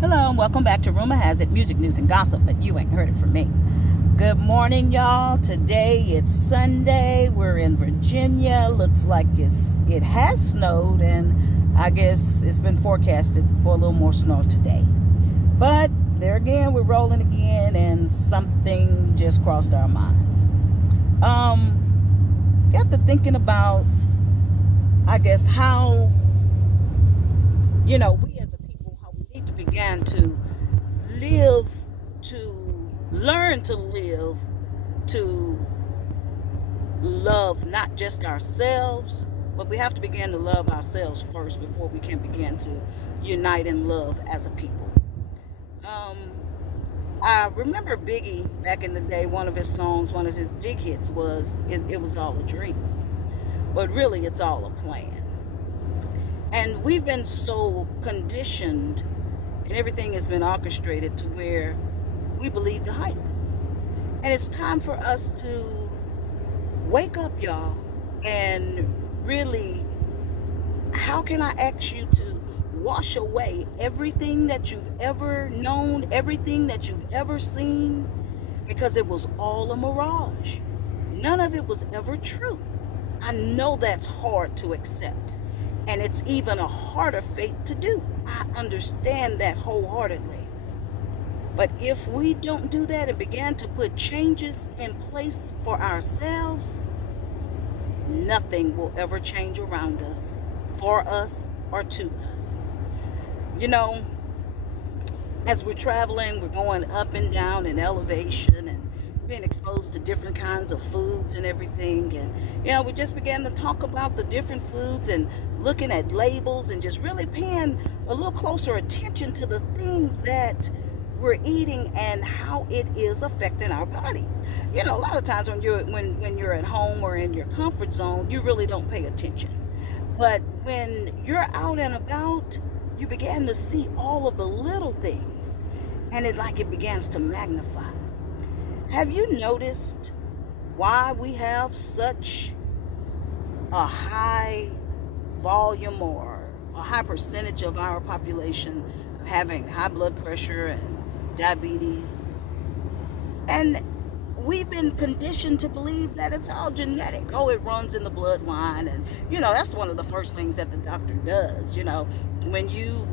Hello and welcome back to Rumor Has It, music, news, and gossip, but you ain't heard it from me. Good morning, y'all. Today it's Sunday. We're in Virginia. Looks like it has snowed, and I guess it's been forecasted for a little more snow today. But there again, we're rolling again, and something just crossed our minds. Got to thinking about, I guess, how, we as a people, how we need to begin to live, to learn to live, to love not just ourselves, but we have to begin to love ourselves first before we can begin to unite in love as a people. I remember Biggie back in the day, one of his songs, one of his big hits was It Was All a Dream. But really, it's all a plan. And we've been so conditioned, and everything has been orchestrated to where we believe the hype. And it's time for us to wake up, y'all, and really, how can I ask you to wash away everything that you've ever known, everything that you've ever seen, because it was all a mirage. None of it was ever true. I know that's hard to accept, and it's even a harder fate to do. I understand that wholeheartedly. But if we don't do that and begin to put changes in place for ourselves, nothing will ever change around us, for us, or to us. As we're traveling, we're going up and down in elevation and being exposed to different kinds of foods and everything. And, we just began to talk about the different foods and looking at labels and just really paying a little closer attention to the things that we're eating and how it is affecting our bodies. A lot of times when you're at home or in your comfort zone, you really don't pay attention. But when you're out and about, you begin to see all of the little things, and it begins to magnify. Have you noticed why we have such a high volume or a high percentage of our population having high blood pressure and diabetes? And we've been conditioned to believe that it's all genetic. Oh, it runs in the bloodline. And, that's one of the first things that the doctor does. When you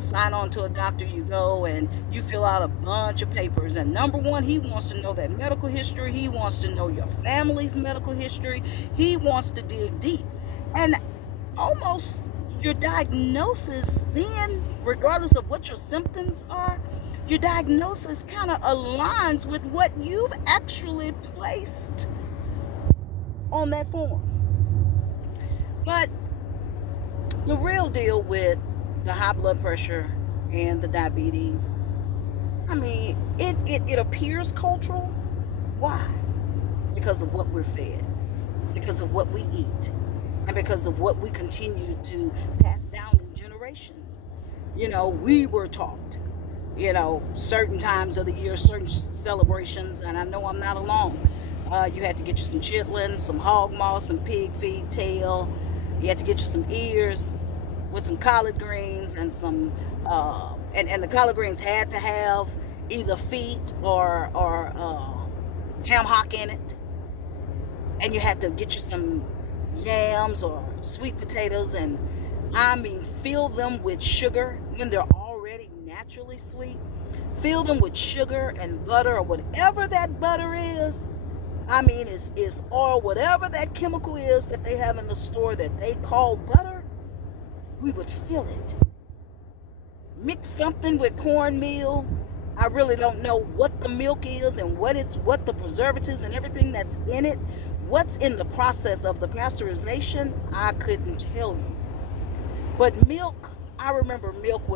sign on to a doctor, you go and you fill out a bunch of papers. And number one, he wants to know that medical history. He wants to know your family's medical history. He wants to dig deep. And almost your diagnosis then, regardless of what your symptoms are, your diagnosis kind of aligns with what you've actually placed on that form. But the real deal with the high blood pressure and the diabetes, it appears cultural. Why? Because of what we're fed, because of what we eat, and because of what we continue to pass down in generations. We were taught, certain times of the year, certain celebrations, and I know I'm not alone. You had to get you some chitlins, some hog moss, some pig feet, tail. You had to get you some ears with some collard greens and some, and the collard greens had to have either feet or ham hock in it. And you had to get you some yams or sweet potatoes and, fill them with sugar when they're already naturally sweet. Fill them with sugar and butter or whatever that butter is. It's oil, whatever that chemical is that they have in the store that they call butter. We would fill it. Mix something with cornmeal. I really don't know what the milk is and what the preservatives and everything that's in it. What's in the process of the pasteurization, I couldn't tell you. But milk, I remember milk was